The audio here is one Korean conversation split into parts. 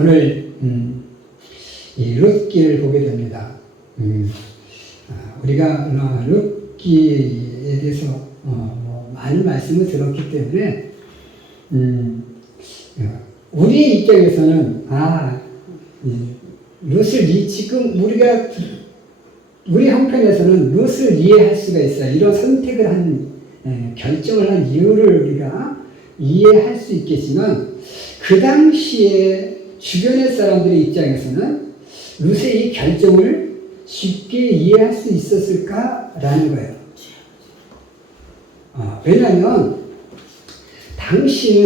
오늘 이 룻기를 보게 됩니다. 우리가 룻기에 대해서 많은 말씀을 들었기 때문에 우리 입장에서는 룻을 지금 우리 형편에서는 룻을 이해할 수가 있어요. 이런 선택을 결정을 한 이유를 우리가 이해할 수 있겠지만 그 당시에 주변의 사람들의 입장에서는 룻의 이 결정을 쉽게 이해할 수 있었을까라는 거예요. 왜냐하면 그 당시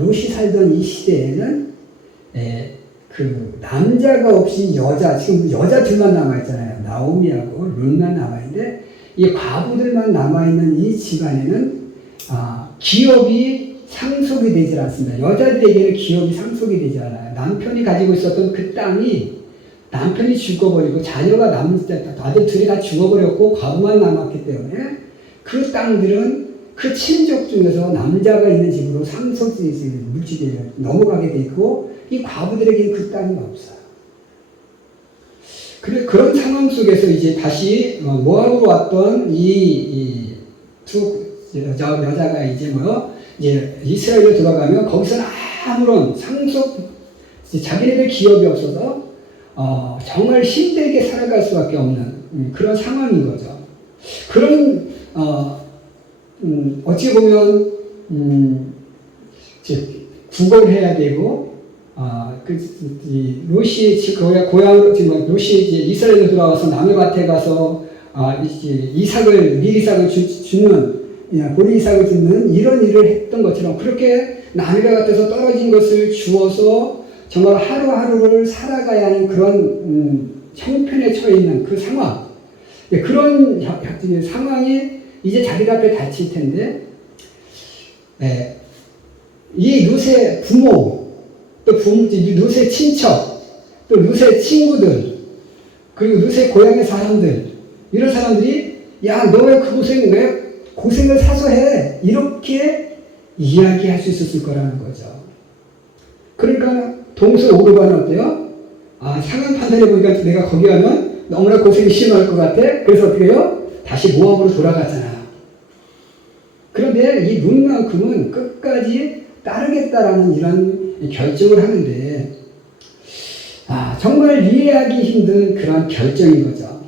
룻이 살던 이 시대에는 그 남자가 없이 지금 여자 둘만 남아있잖아요. 나오미하고 룻만 남아있는데 이 과부들만 남아있는 이 집안에는 기업이 상속이 되지 않습니다. 여자들에게는 기업이 상속이 되지 않아요. 남편이 가지고 있었던 그 땅이 남편이 죽어버리고 자녀가 아들 둘이 다 죽어버렸고 과부만 남았기 때문에 그 땅들은 그 친족 중에서 남자가 있는 집으로 물질이 넘어가게 돼 있고 이 과부들에게는 그 땅이 없어요. 그런 상황 속에서 이제 다시 모압으로 왔던 이 두 여자가 이제 이스라엘로 들어가면 거기서는 아무런 자기네들 기업이 없어서 정말 힘들게 살아갈 수밖에 없는 그런 상황인 거죠. 그런 어찌 보면 구걸해야 되고 룻이 고향으로 룻이 이스라엘로 돌아와서 남의 밭에 가서 미리 이삭을 주는 보리 이삭을 짓는 이런 일을 했던 것처럼 그렇게 나무가 같아서 떨어진 것을 주어서 정말 하루하루를 살아가야 하는 그런 형편에 처해 있는 그 상황, 그런 상황이 이제 자기 앞에 닥칠 텐데 이 룻의 부모, 또 룻의 친척, 또 룻의 친구들, 그리고 룻의 고향의 사람들, 이런 사람들이 야, 너 왜 왜 고생을 사서 해? 이렇게 이야기할 수 있었을 거라는 거죠. 그러니까 동서 오르반은 어때요? 상황 판단해 보니까 내가 거기 가면 너무나 고생이 심할 것 같아. 그래서 어떻게 해요? 다시 모압으로 돌아가잖아. 그런데 이 룻만큼은 끝까지 따르겠다라는 이런 결정을 하는데 정말 이해하기 힘든 그런 결정인 거죠.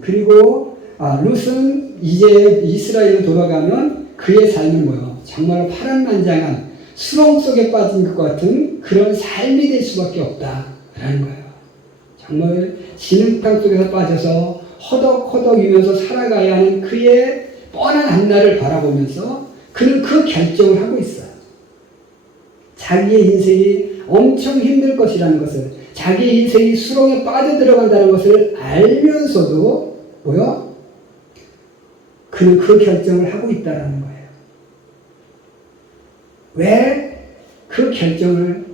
그리고 룻은 이제 이스라엘로 돌아가면 그의 삶은 정말 파란만장한 수렁 속에 빠진 것 같은 그런 삶이 될 수밖에 없다라는 거예요. 정말 진흙탕 속에서 빠져서 허덕허덕이면서 살아가야 하는 그의 뻔한 한날을 바라보면서 그는 그 결정을 하고 있어요. 자기의 인생이 엄청 힘들 것이라는 것을, 자기의 인생이 수렁에 빠져들어간다는 것을 알면서도 그는 그 결정을 하고 있다는 거예요. 왜 그 결정을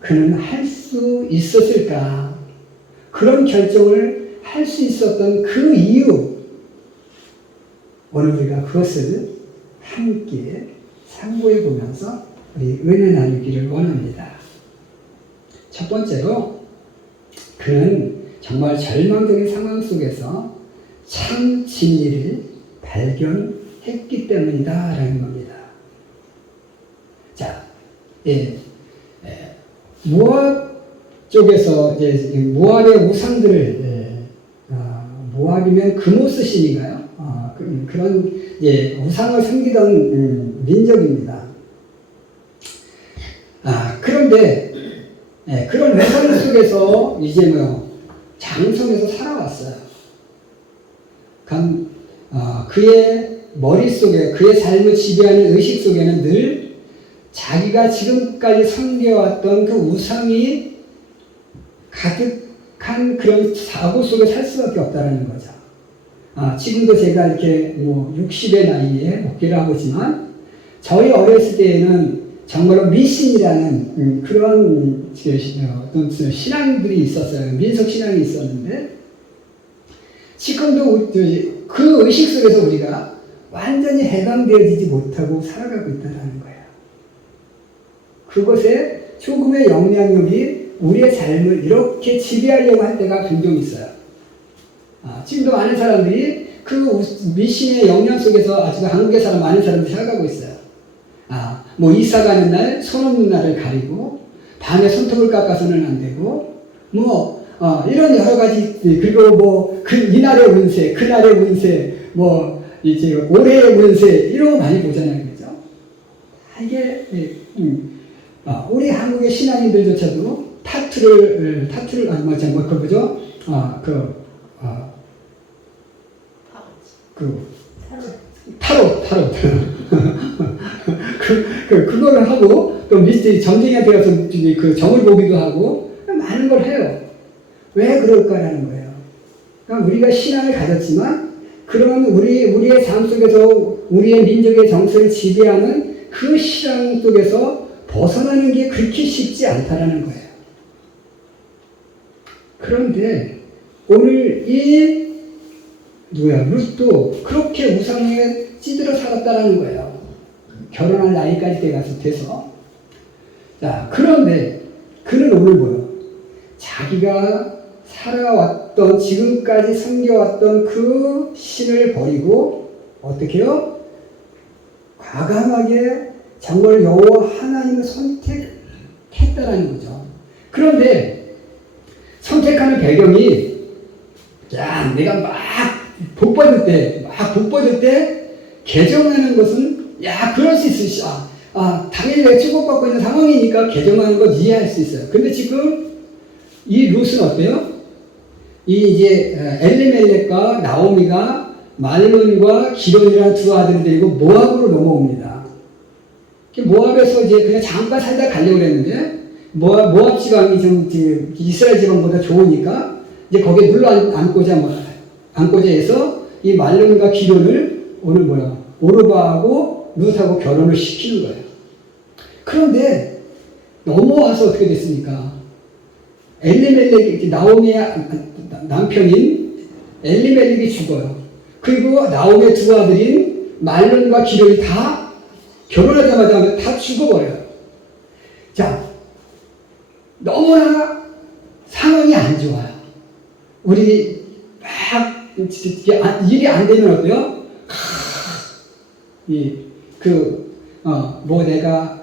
그는 할 수 있었을까? 그런 결정을 할 수 있었던 그 이유, 오늘 우리가 그것을 함께 상고해 보면서 우리 은혜 나누기를 원합니다. 첫 번째로 그는 정말 절망적인 상황 속에서 참 진리를 발견했기 때문이다라는 겁니다. 자, 모압 쪽에서 모압의 우상들을 모압이면 그모스 신인가요? 그런 우상을 섬기던 민족입니다. 그런데 그런 외상 속에서 이제 장성에서 살아왔어요. 그의 머릿속에, 그의 삶을 지배하는 의식 속에는 늘 자기가 지금까지 섬겨왔던 그 우상이 가득한 그런 사고 속에 살 수밖에 없다는 거죠. 지금도 제가 이렇게 60의 나이에 목회를 하고 있지만 저희 어렸을 때에는 정말로 미신이라는 그런 어떤 신앙들이 있었어요. 민속 신앙이 있었는데 지금도 그 의식 속에서 우리가 완전히 해방되어지지 못하고 살아가고 있다는 거예요. 그것에 조금의 영향력이 우리의 삶을 이렇게 지배하려고 할 때가 종종 있어요. 지금도 많은 사람들이 그 미신의 영향 속에서 아주 한국의 사람, 많은 사람들이 살아가고 있어요. 뭐 이사 가는 날, 손 없는 날을 가리고, 밤에 손톱을 깎아서는 안 되고, 이런 여러 가지, 그리고 뭐, 이날의 운세, 그날의 운세, 뭐, 이제 올해의 운세, 이런 거 많이 보잖아요. 그죠? 이게, 우리 한국의 신앙인들조차도 타로. 그거를 하고, 또 미스터리 점쟁이한테 가서 그 점을 보기도 하고, 많은 걸 해요. 왜 그럴까라는 거예요. 그러니까 우리가 신앙을 가졌지만, 그런 우리의 삶 속에서 우리의 민족의 정서를 지배하는 그 신앙 속에서 벗어나는 게 그렇게 쉽지 않다라는 거예요. 그런데 오늘 룻도 그렇게 우상에 찌들어 살았다라는 거예요. 결혼할 나이까지 돼서. 자, 그런데 그는 오늘 뭐요? 자기가 살아왔던, 지금까지 섬겨왔던 그 신을 버리고, 어떻게 해요? 과감하게 정말 여호와 하나님을 선택했다라는 거죠. 그런데 선택하는 배경이, 내가 막 복 받을 때 개정하는 것은, 그럴 수 있으시죠. 당연히 내가 축복받고 있는 상황이니까 개정하는 건 이해할 수 있어요. 근데 지금 이 룻은 어때요? 엘리멜렉과 나오미가 말론과 기론이라는 두 아들을 데리고 모압으로 넘어옵니다. 모압에서 이제 그냥 잠깐 살다 가려고 그랬는데, 모압 지방이 좀 이스라엘 지방보다 좋으니까, 이제 거기에 눌러 앉고자 해서 이 말론과 기론을 오늘 오르바하고 룻하고 결혼을 시키는 거예요. 그런데 넘어와서 어떻게 됐습니까? 엘리멜렉, 나오미의 남편인 엘리멜렉이 죽어요. 그리고 나오미의 두 아들인 말론과 기론이 다 결혼하자마자 다 죽어버려요. 자, 너무나 상황이 안 좋아요. 우리 막 일이 안 되면 어때요? 내가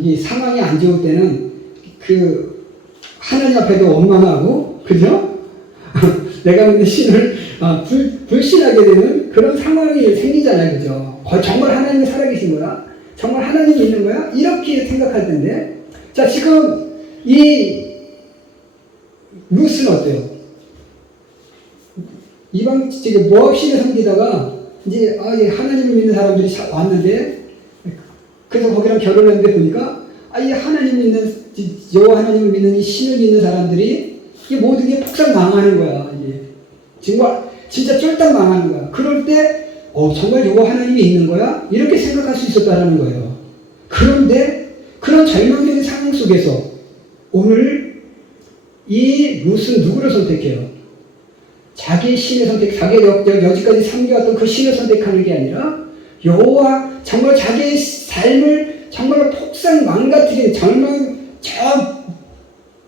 이 상황이 안 좋을 때는 하나님 앞에도 원망하고, 그죠? 내가 믿는 신을 불신하게 되는 그런 상황이 생기잖아요, 그죠? 정말 하나님이 살아계신 거야? 정말 하나님이 있는 거야? 이렇게 생각할 텐데, 자, 지금 이 룻은 어때요? 이방 모압 신을 섬기다가 이제 하나님을 믿는 사람들이 왔는데, 그래서 거기랑 결혼했는데 보니까 이 하나님 믿는 여호와 하나님을 믿는 이 신을 믿는 사람들이 이게 모든 게 폭삭 망하는 거야. 이게 정말 진짜 쫄딱 망하는 거야. 그럴 때 정말 여호와 하나님이 있는 거야? 이렇게 생각할 수 있었다라는 거예요. 그런데 그런 절망적인 상황 속에서 오늘 이 룻은 누구를 선택해요? 자기 신을 여지까지 섬겨왔던 그 신을 선택하는 게 아니라 여호와, 정말 자기의 삶을 정말 폭삭 망가뜨린, 저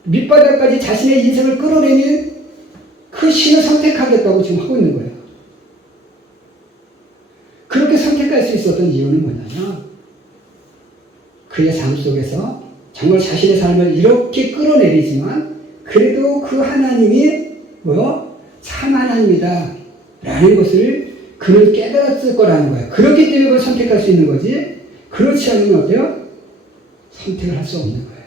밑바닥까지 자신의 인생을 끌어내는 그 신을 선택하겠다고 지금 하고 있는 거예요. 그렇게 선택할 수 있었던 이유는 뭐냐면, 그의 삶 속에서 정말 자신의 삶을 이렇게 끌어내리지만 그래도 그 하나님이 참 하나님이다 라는 것을 그는 깨달았을 거라는 거예요. 그렇기 때문에 그걸 선택할 수 있는 거지, 그렇지 않으면 어때요? 선택을 할 수 없는 거예요.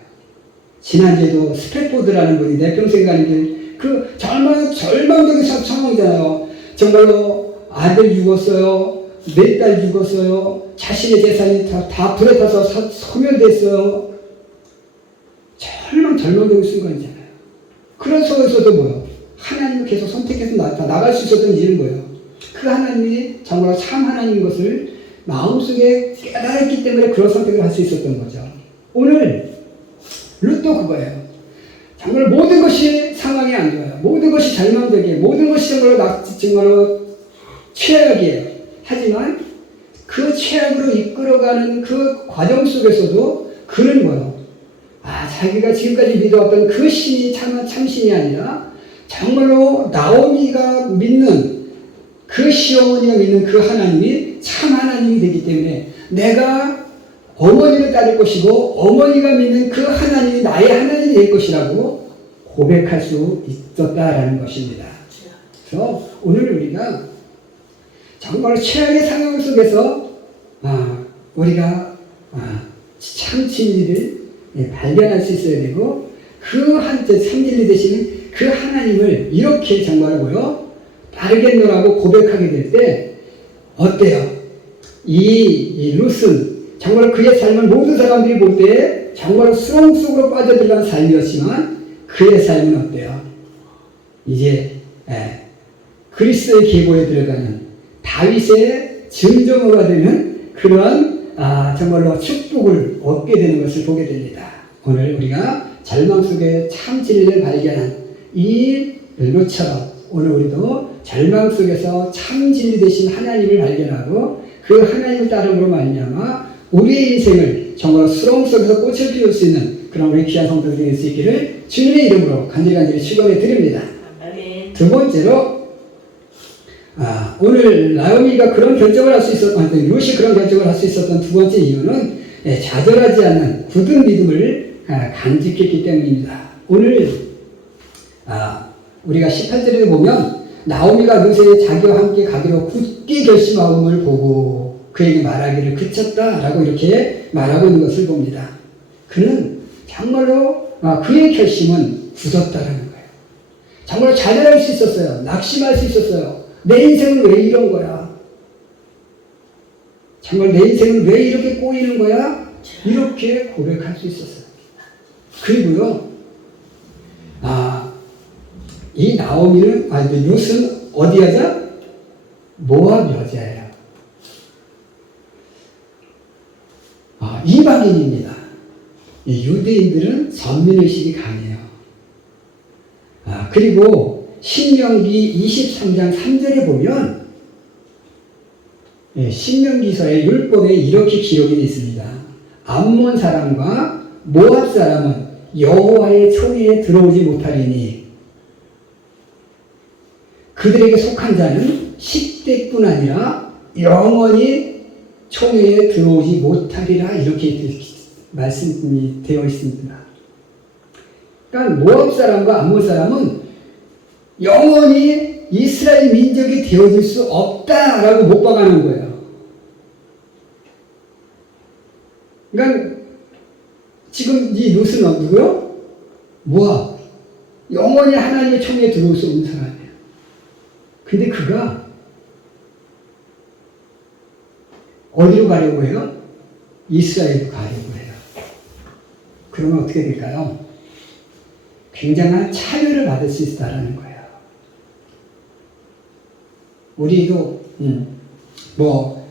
지난주에도 스패포드라는 분이 내 평생 가는 길, 절망적인 상황이잖아요. 정말로 아들 죽었어요, 내 딸 죽었어요, 자신의 재산이 다 불에 타서 소멸됐어요. 절망적인 순간이잖아요. 그런 속에서도 하나님을 계속 선택해서 나갈 수 있었던 이유는 뭐예요? 그 하나님이 정말 참 하나님인 것을 마음속에 깨달았기 때문에 그런 선택을 할 수 있었던 거죠. 오늘 룻도 그거예요. 정말 모든 것이 상황이 안 좋아요. 모든 것이 절망적이에요. 모든 것이 정말로 최악이에요. 하지만 그 최악으로 이끌어가는 그 과정 속에서도 그는 뭐요? 자기가 지금까지 믿어왔던 그 신이 참신이 아니라 정말로 나오미가 믿는 그 시어머니가 믿는 그 하나님이 참 하나님이 되기 때문에 내가 어머니를 따를 것이고 어머니가 믿는 그 하나님이 나의 하나님이 될 것이라고 고백할 수 있었다라는 것입니다. 그래서 오늘 우리가 정말 최악의 상황 속에서 우리가 참 진리를 발견할 수 있어야 되고 그 한때 참진리 되시는 그 하나님을 이렇게 정말 따르겠노라고 고백하게 될 때 어때요? 이 룻은 정말 그의 삶을 모든 사람들이 볼 때 정말 수렁 속으로 빠져들어간 삶이었지만 그의 삶은 어때요? 이제 그리스도의 계보에 들어가는 다윗의 증조모가 되는 그러한 정말로 축복을 얻게 되는 것을 보게 됩니다. 오늘 우리가 절망 속에 참 진리를 발견한 이 룻처럼 오늘 우리도 절망 속에서 참 진리 되신 하나님을 발견하고 그 하나님을 따름으로 말미암아 우리의 인생을 정말 수렁 속에서 꽃을 피울 수 있는 그런 우리 귀한 성도들이 될 수 있기를 주님의 이름으로 간절히 축원해 드립니다. 두 번째로 오늘 나오미가 그런 결정을 할 수 있었던 룻이 그런 결정을 할 수 있었던 두 번째 이유는 좌절하지 않는 굳은 믿음을 간직했기 때문입니다. 오늘 우리가 18절에 보면 나오미가 룻의 자기와 함께 가기로 굳게 결심함을 보고 그에게 말하기를 그쳤다라고 이렇게 말하고 있는 것을 봅니다. 그는 정말로 그의 결심은 굳었다라는 거예요. 정말 좌절할 수 있었어요. 낙심할 수 있었어요. 내 인생은 왜 이런 거야? 정말 내 인생은 왜 이렇게 꼬이는 거야? 이렇게 고백할 수 있었어요. 그리고요, 이 나오미는, 룻은 어디 여자? 모압 여자예요. 이방인입니다. 유대인들은 선민의식이 강해요. 그리고 신명기 23장 3절에 보면 신명기서의 율법에 이렇게 기록이 되어 있습니다. 암몬 사람과 모압 사람은 여호와의 총회에 들어오지 못하리니 그들에게 속한 자는 10대뿐 아니라 영원히 총회에 들어오지 못하리라 이렇게 말씀이 되어 있습니다. 그러니까 모압 사람과 암몬 사람은 영원히 이스라엘 민족이 되어질 수 없다라고 못 박아놓은 거예요. 그러니까 지금 이 룻은 누구요? 모압. 영원히 하나님의 총회에 들어올 수 없는 사람이에요. 근데 그가 어디로 가려고 해요? 이스라엘로 가려고 해요. 그러면 어떻게 될까요? 굉장한 차별을 받을 수 있다는 거예요. 우리도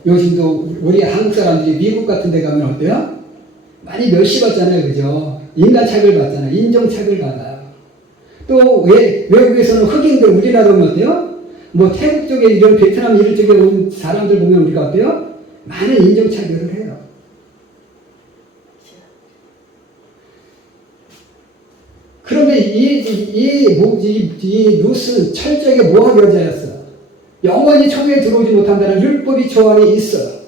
요즘도 우리 한국 사람들이 미국 같은 데 가면 어때요? 많이 멸시받잖아요. 그죠? 인간차별 받잖아요. 인종차별 받아요. 또 외국에서는 흑인들 우리나라는 어때요? 태국 쪽에 이런 베트남 이런 쪽에 온 사람들 보면 우리가 어때요? 많은 인종차별을 해요. 그런데 이 룻은 철저하게 모압 여자였어요. 영원히 총회에 들어오지 못한다는 율법이 저 안에 있어요.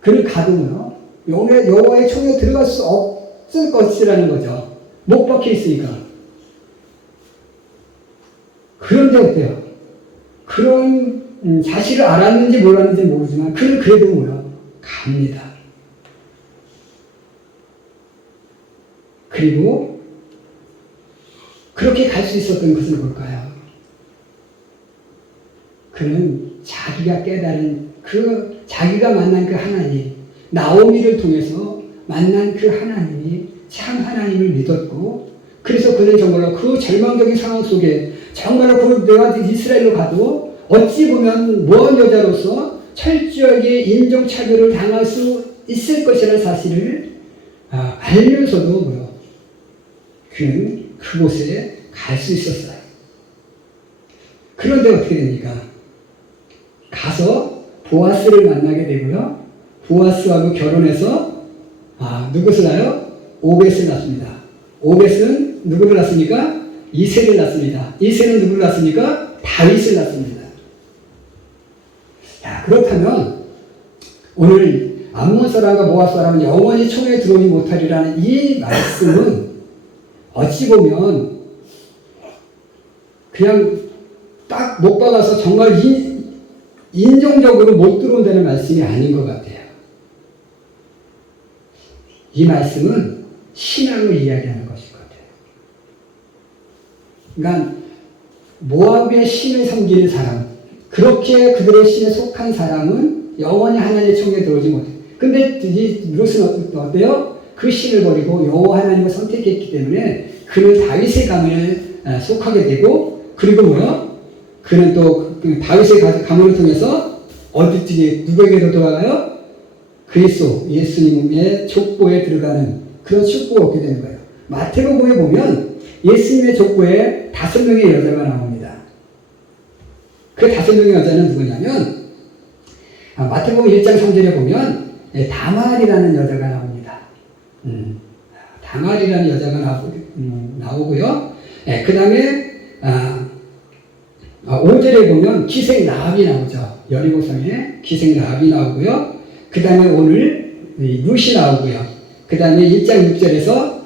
그를 가두면 여호와의 총회에 들어갈 수 없을 것이라는 거죠. 못 박혀 있으니까. 그런데 어때요? 그런 사실을 알았는지 몰랐는지 모르지만 그는 그래도 갑니다. 그리고 그렇게 갈 수 있었던 것은 뭘까요? 그는 자기가 깨달은 자기가 만난 그 하나님, 나오미를 통해서 만난 그 하나님이 참 하나님을 믿었고, 그래서 그는 정말로 그 절망적인 상황 속에 정말로 내가 이스라엘로 가도 어찌 보면 모압 여자로서 철저하게 인종차별을 당할 수 있을 것이라는 사실을 알면서도 그는 그곳에 갈 수 있었어요. 그런데 어떻게 됩니까? 가서 보아스를 만나게 되고요. 보아스하고 결혼해서 누구를 낳아요? 오벳을 낳습니다. 오벳은 누구를 낳습니까? 이새를 낳습니다. 이새는 누구를 낳습니까? 다윗을 낳습니다. 자, 그렇다면 오늘 암몬 사람과 모압 사람은 영원히 총에 들어오지 못하리라는 이 말씀은 어찌 보면 그냥 딱 못 박아서 정말 인종적으로 못 들어온다는 말씀이 아닌 것 같아요. 이 말씀은 신앙을 이야기하는 것일 것 같아요. 그러니까 모압의 신을 섬기는 사람, 그렇게 그들의 신에 속한 사람은 영원히 하나님의 총에 들어오지 못해요. 근데 이 룻은 어때요? 그 신을 버리고 여호와 하나님을 선택했기 때문에 그는 다윗의 가문에 속하게 되고, 그리고 뭐요? 그는 또 다윗의 가문을 통해서 어디 누구에게도 돌아가요? 그리스도 예수님의 족보에 들어가는 그런 축복을 얻게 되는 거예요. 마태복음에 보면 예수님의 족보에 5명의 여자가 나옵니다. 그 5명의 여자는 누구냐면 마태복음 1장 3절에 보면 다말이라는 여자가 나옵니다. 다말이라는 여자가 나오고요. 그 다음에 5절에 보면 기생 라합이 나오죠. 여리고성에 기생 라합이 나오고요. 그 다음에 오늘 룻이 나오고요. 그 다음에 1장 6절에서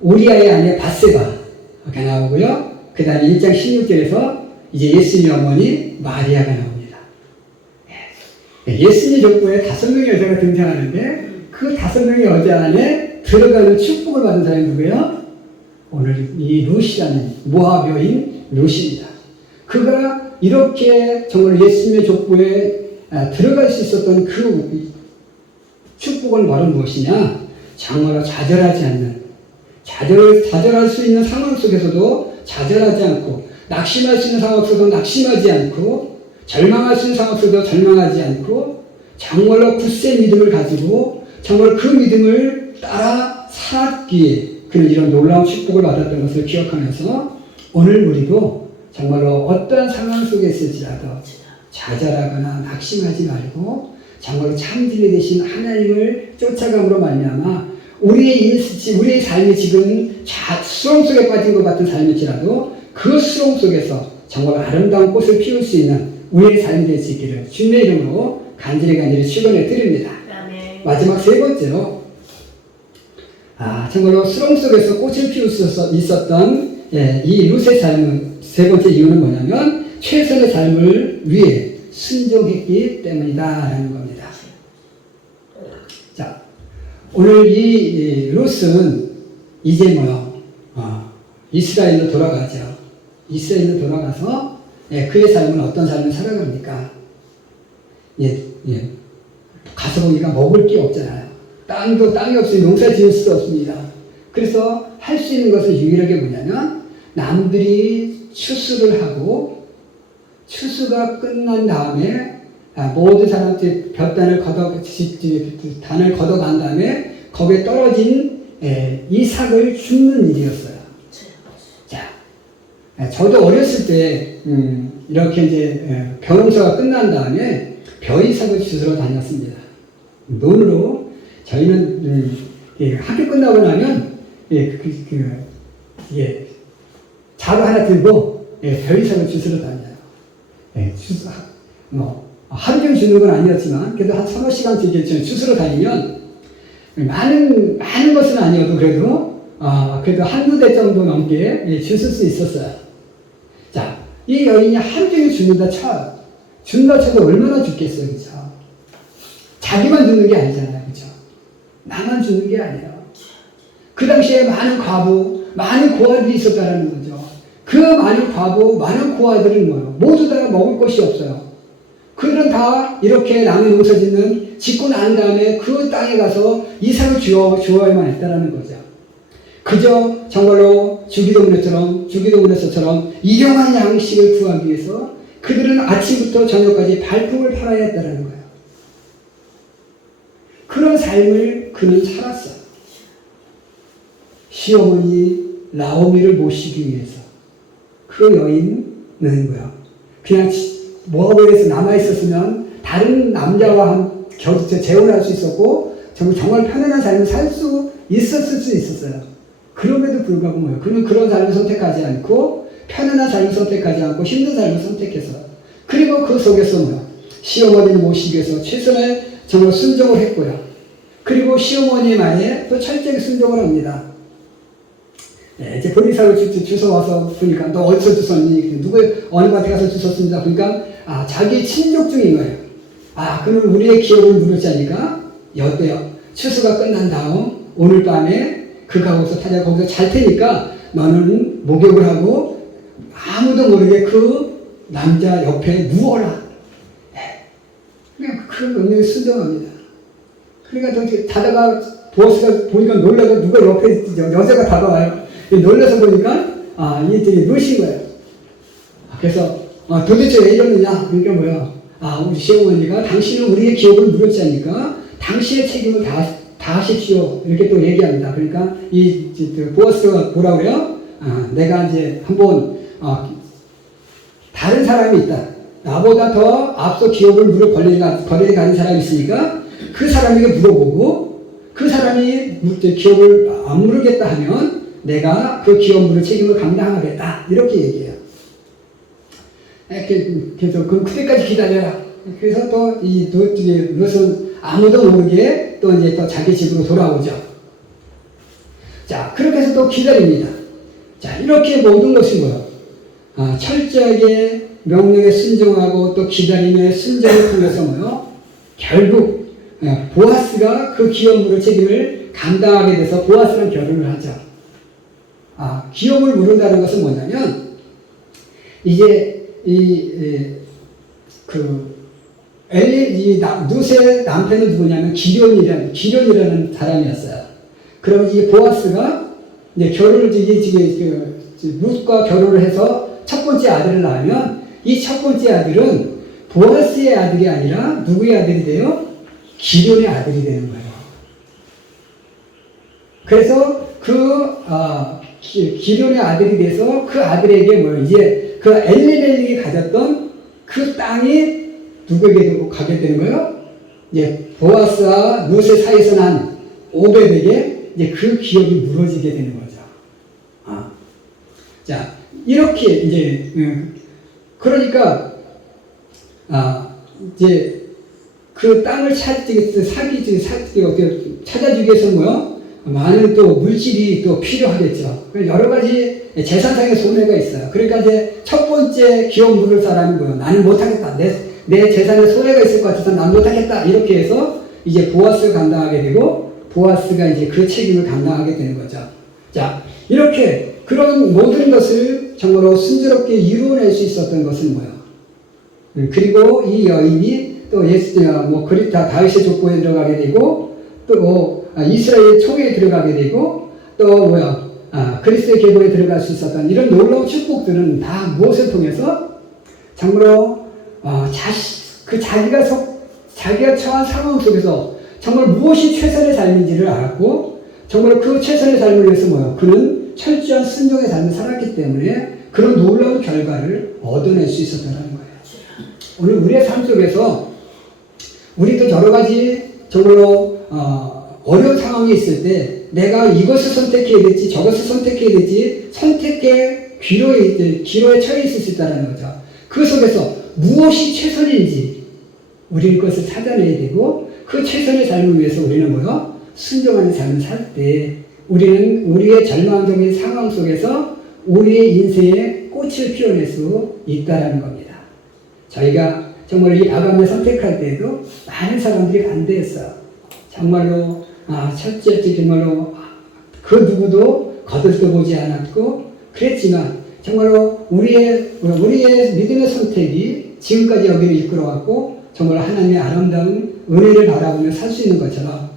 우리아의 아내 밧세바가 나오고요. 그 다음에 1장 16절에서 이제 예수님의 어머니 마리아가 나옵니다. 예수님 족보에 5명의 여자가 등장하는데 그 5명의 여자 안에 들어가는 축복을 받은 사람이 누구예요? 오늘 이 룻이라는 모압 여인 룻입니다. 그가 이렇게 정말 예수님의 족보에 들어갈 수 있었던 그 축복은 바로 무엇이냐? 정말로 좌절하지 않는, 좌절할 수 있는 상황 속에서도 좌절하지 않고, 낙심할 수 있는 상황 속에서도 낙심하지 않고, 절망할 수 있는 상황 속에서도 절망하지 않고, 정말로 굳센 믿음을 가지고 정말 그 믿음을 따라 살았기에 그는 이런 놀라운 축복을 받았던 것을 기억하면서 오늘 우리도 정말로 어떠한 상황 속에 있을지라도 좌절하거나 낙심하지 말고 정말로 참진리 되신 하나님을 쫓아감으로 말미암아 우리의 삶이 지금 수렁 속에 빠진 것 같은 삶일지라도 그 수렁 속에서 정말 아름다운 꽃을 피울 수 있는 우리의 삶이 될 수 있기를 주님의 이름으로 간절히 축원해 드립니다. 마지막 3번째로 정말로 수렁 속에서 꽃을 피울 수 있었던 이 룻의 삶은 3번째 이유는 뭐냐면 최선의 삶을 위해 순종했기 때문이다라는 겁니다. 자, 오늘 이 룻은 이제 이스라엘로 돌아가죠. 이스라엘로 돌아가서 그의 삶은 어떤 삶을 살아갑니까? 가서 보니까 먹을 게 없잖아요. 땅이 없으니 농사 지을 수 없습니다. 그래서 할 수 있는 것은 유일하게 뭐냐면 남들이 추수를 하고 추수가 끝난 다음에 모든 사람들이 단을 걷어간 다음에 거기에 떨어진 이삭을 줍는 일이었어요. 자, 저도 어렸을 때 이렇게 이제 벼농사가 끝난 다음에 벼이삭을 주스러 다녔습니다. 논으로 저희는 학교 끝나고 나면 자루 하나 들고 벼이삭을 주스러 다녀요. 하루 종일 주는 건 아니었지만 그래도 한 3-4시간 주스러 다니면 많은 것은 아니어도 그래도 한두 대 정도 넘게 주실 수 있었어요. 자, 이 여인이 하루 종일 준다 쳐도 얼마나 죽겠어요, 그죠? 자기만 죽는 게 아니잖아요, 그죠? 나만 죽는 게 아니에요. 그 당시에 많은 과부, 많은 고아들이 있었다는 거죠. 그 많은 과부, 많은 고아들은 뭐예요? 모두 다 먹을 것이 없어요. 그들은 다 이렇게 남의 농사 짓고 난 다음에 그 땅에 가서 이삭을 주어야만 했다는 거죠. 그저 정말로 주기도문에서처럼 일용할 양식을 구하기 위해서 그들은 아침부터 저녁까지 발품을 팔아야 했다는 거예요. 그런 삶을 그는 살았어요. 시어머니 나오미를 모시기 위해서. 그 여인은 뭐야? 그냥 모압에서 남아있었으면 다른 남자와 재혼할 수 있었고 정말 편안한 삶을 살 수 있었을 수 있었어요. 그럼에도 불구하고 뭐예요? 그는 그런 삶을 선택하지 않고 편안한 삶을 선택하지 않고 힘든 삶을 선택해서 그리고 그 속에서 뭐예요? 시어머니를 모시기 위해서 최선의 정말 순종을 했고요. 그리고 시어머니 말에 또 철저히 순종을 합니다. 네, 이제 보리쌀을 주워 와서 보니까 너 어디서 주웠니? 어느 밭에 가서 주웠습니다. 그러니까 자기 친족 중인 거예요. 그럼 우리의 기업을 물을 자니까 어때요? 추수가 끝난 다음 오늘 밤에 그 가옥에서 타자 거기서 잘 테니까 너는 목욕을 하고 아무도 모르게 그 남자 옆에 누워라. 그냥 그 명령에 순종합니다. 그러니까 다다가 보스가 보니까 놀라서 누가 옆에 여자가 다가와요. 놀라서 보니까 이들이 누신 거예요. 그래서 도대체 왜 이러느냐? 그러니까 뭐야? 우리 시어머니가 당신은 우리의 기업을 물을 자니까 당신의 책임을 다 하십시오. 이렇게 또 얘기합니다. 그러니까 보스가 뭐라 그래요? 내가 이제 한번 다른 사람이 있다. 나보다 더 앞서 기업을 물을 거리에 가는 사람이 있으니까 그 사람에게 물어보고 그 사람이 기업을 안 물겠다 하면 내가 그 기업 물을 책임을 감당하겠다. 이렇게 얘기해요. 그래서 그럼 그때까지 기다려라. 그래서 또 이 롯은 아무도 모르게 또 이제 또 자기 집으로 돌아오죠. 자, 그렇게 해서 또 기다립니다. 자, 이렇게 모든 것이 뭐예요? 철저하게 명령에 순종하고 또 기다림의 순종을 통해서 뭐요? 결국 보아스가 그 기업물의 책임을 감당하게 돼서 보아스랑 결혼을 하죠. 기업을 물은다는 것은 뭐냐면 이제 룻의 남편은 누구냐면 기련이라는 사람이었어요. 그럼 이 보아스가 이제 룻과 결혼을 해서 첫 번째 아들을 낳으면 이 첫 번째 아들은 보아스의 아들이 아니라 누구의 아들이 돼요? 기련의 아들이 되는 거예요. 그래서 기련의 아들이 돼서 그 아들에게 이제 그 엘리멜렉이 가졌던 그 땅이 누구에게 가게 되는 거예요? 이제 보아스와 룻의 사이에서 난 오벳에게 이제 그 기업이 무너지게 되는 거죠. 자, 이렇게 이제 그러니까 이제 그 땅을 찾아주기 위해서 뭐요? 많은 또 물질이 또 필요하겠죠. 여러 가지 재산상의 손해가 있어요. 그러니까 이제 첫 번째 기업 물을 사람이 뭐요? 나는 못하겠다. 내 재산에 손해가 있을 것 같아서 난 못하겠다. 이렇게 해서 이제 보아스가 감당하게 되고 보아스가 이제 그 책임을 감당하게 되는 거죠. 자, 이렇게 그런 모든 것을 정말로 순조롭게 이루어낼 수 있었던 것은 뭐예요? 그리고 이 여인이 또 그리타 다윗의 족보에 들어가게 되고 또 이스라엘 총회에 들어가게 되고 또 그리스도의 계보에 들어갈 수 있었던 이런 놀라운 축복들은 다 무엇을 통해서 정말로 자기가 처한 상황 속에서 정말 무엇이 최선의 삶인지를 알았고 정말 그 최선의 삶을 위해서 그는 철저한 순종의 삶을 살았기 때문에 그런 놀라운 결과를 얻어낼 수 있었다는 거예요. 오늘 우리의 삶 속에서 우리도 여러 가지 정말로 어려운 상황이 있을 때 내가 이것을 선택해야 될지 저것을 선택해야 될지 선택의 기로에 처해 있을 수 있다는 거죠. 그 속에서 무엇이 최선인지 우리는 그것을 찾아내야 되고 그 최선의 삶을 위해서 우리는 순종하는 삶을 살 때 우리는 우리의 절망적인 상황 속에서 우리의 인생의 꽃을 피워낼 수 있다는 겁니다. 저희가 정말 이 아담을 선택할 때에도 많은 사람들이 반대했어요. 정말로 첫째 정말로 그 누구도 거들떠보지 않았고 그랬지만 정말로 우리의 믿음의 선택이 지금까지 여기를 이끌어왔고 정말 하나님의 아름다운 은혜를 바라보며 살 수 있는 것처럼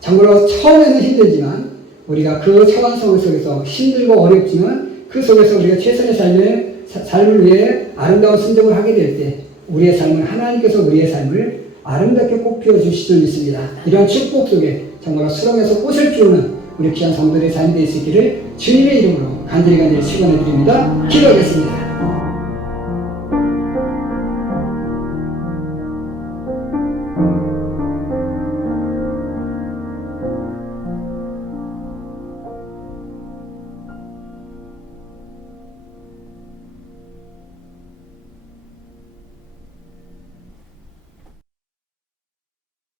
정말로 처음에는 힘들지만 우리가 그 처한 상황 속에서 힘들고 어렵지만 그 속에서 우리가 최선의 삶을 위해 아름다운 순종을 하게 될 때 우리의 삶을 하나님께서 우리의 삶을 아름답게 꽃피워 주실 줄 믿습니다. 이러한 축복 속에 정말 수렁에서 꽃을 피우는 우리 귀한 성도들의 삶이 될 수 있기를 주님의 이름으로 간절히 축원해 드립니다. 기도하겠습니다.